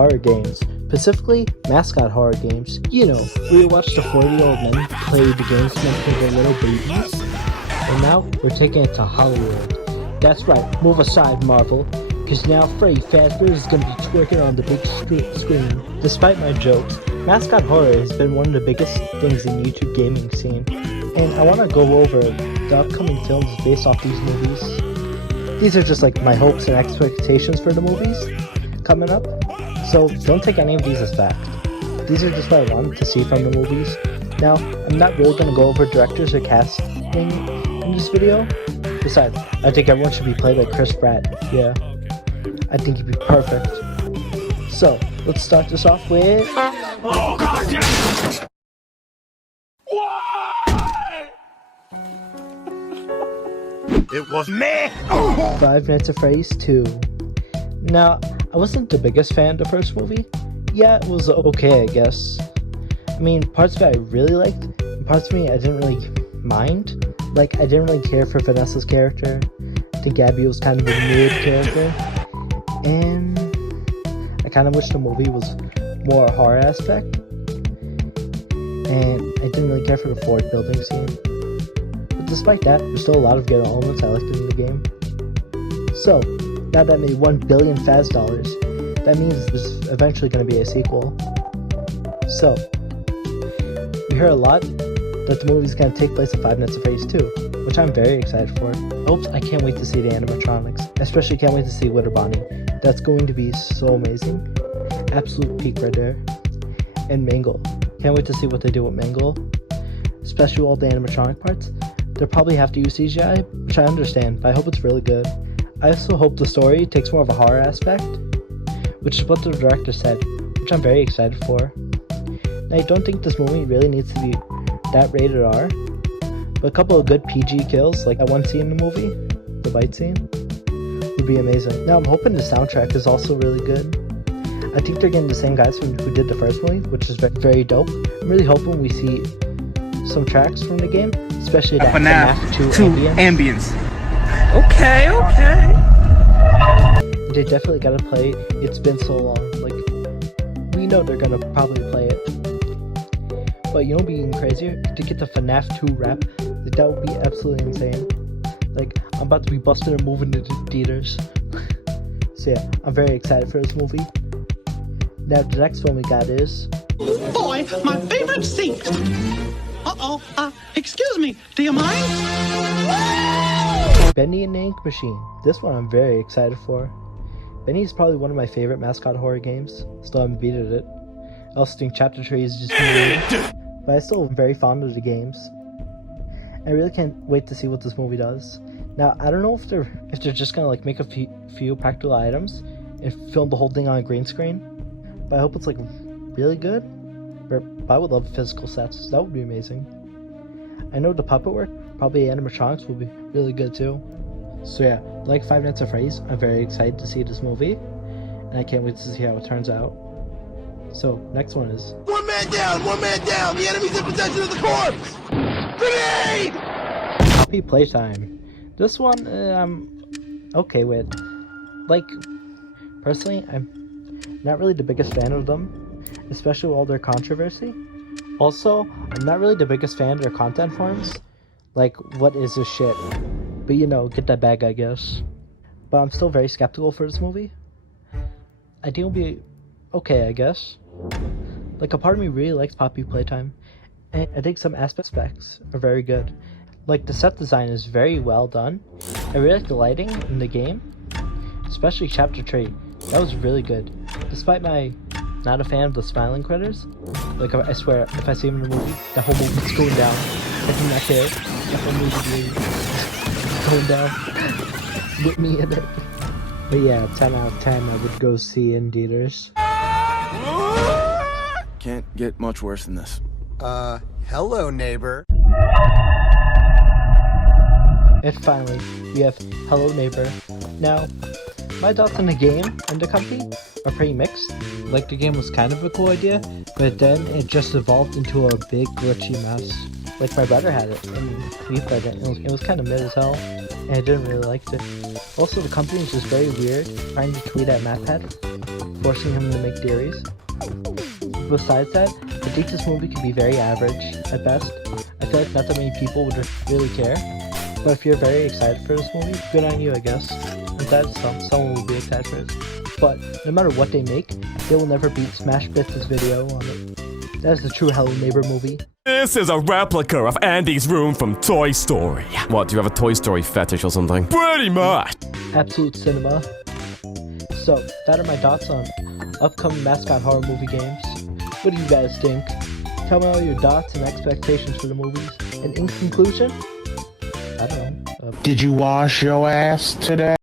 horror games, specifically mascot horror games. You know, where you watch the 40-year-old men play the games meant for their little babies. And now, we're taking it to Hollywood. That's right, move aside, Marvel, because now Freddy Fazbear is going to be twerking on the big screen. Despite my jokes, mascot horror has been one of the biggest things in the YouTube gaming scene, and I want to go over the upcoming films based off these movies. These are just like my hopes and expectations for the movies coming up, so don't take any of these as fact. These are just what I wanted to see from the movies. Now, I'm not really going to go over directors or casting in this video. Besides, I think everyone should be played by Chris Pratt. Yeah, I think he'd be perfect. So, let's start this off with... Oh God, yes! It was me! Five Nights at Freddy's 2. Now, I wasn't the biggest fan of the first movie. Yeah, it was okay, I guess. I mean, parts of it I really liked, and parts of it I didn't really mind. Like, I didn't really care for Vanessa's character. I think Abby was kind of a mid character. And I kind of wish the movie was more a horror aspect. And I didn't really care for the Ford building scene. But despite that, there's still a lot of good elements I liked in the game. So, now that made 1 billion Faz dollars, that means there's eventually going to be a sequel. So, we hear a lot that the movie's going to take place in Five Nights at Freddy's 2, which I'm very excited for. I can't wait to see the animatronics, especially can't wait to see Witter Bonnie. That's going to be so amazing. Absolute peak right there. And Mangle. Can't wait to see what they do with Mangle, especially all the animatronic parts. They'll probably have to use CGI, which I understand, but I hope it's really good. I also hope the story takes more of a horror aspect, which is what the director said, which I'm very excited for. Now, I don't think this movie really needs to be that rated R, but a couple of good PG kills, like that one scene in the movie, the bite scene, would be amazing. Now, I'm hoping the soundtrack is also really good. I think they're getting the same guys who did the first movie, which is very dope. I'm really hoping we see some tracks from the game, especially that FNAF 2 ambience. Okay. They definitely gotta play It's Been So Long. Like, we know they're gonna probably play it. But you know, being crazier to get the FNAF 2 rap, like, that would be absolutely insane. Like, I'm about to be busted and moving into theaters. So yeah, I'm very excited for this movie. Now the next one we got is... Boy, my favorite seat! Excuse me, do you mind? Bendy and the Ink Machine. This one I'm very excited for. Bendy is probably one of my favorite mascot horror games. Still haven't beaten it. I also think Chapter 3 is just weird, but I still am very fond of the games. I really can't wait to see what this movie does. Now, I don't know if they're just gonna like make a few practical items and film the whole thing on a green screen, but I hope it's like really good. But I would love physical sets. That would be amazing. I know the puppet work, probably animatronics, will be really good too. So yeah, like Five Nights at Freddy's, I'm very excited to see this movie, and I can't wait to see how it turns out. So, next one is... One man down! The enemy's in possession of the corpse! Grenade! Poppy Playtime. This one, I'm okay with. Like, personally, I'm not really the biggest fan of them, especially with all their controversy. Also, I'm not really the biggest fan of their content forms. Like, what is this shit? But you know, get that bag, I guess. But I'm still very skeptical for this movie. I think it'll be okay, I guess. Like, a part of me really likes Poppy Playtime, and I think some aspects are very good. Like, the set design is very well done. I really like the lighting in the game, especially Chapter 3. That was really good. Despite my not a fan of the smiling critters, like, I swear, if I see him in the movie, the whole movie's going down. I do not care. The whole movie is going down with me in it. But yeah, 10 out of 10 I would go see in theaters. Can't get much worse than this. Hello, neighbor. And finally, we have Hello Neighbor. Now, my thoughts on the game and the company are pretty mixed. Like, the game was kind of a cool idea, but then it just evolved into a big glitchy mess. Like, my brother had it, and we played it, and it was kind of mid as hell, and I didn't really like it. Also, the company is just very weird, trying to tweet at MatPat. forcing him to make theories. Besides that, I think this movie could be very average at best. I feel like not that many people would really care. But if you're very excited for this movie, good on you, I guess. I'm glad someone will be excited for it. But no matter what they make, they will never beat Smash Bits' video on it. That is the true Hello Neighbor movie. This is a replica of Andy's room from Toy Story. What, do you have a Toy Story fetish or something? Pretty much! Absolute cinema. So, that are my thoughts on upcoming mascot horror movie games. What do you guys think? Tell me all your thoughts and expectations for the movies. And in conclusion, I don't know. Did you wash your ass today?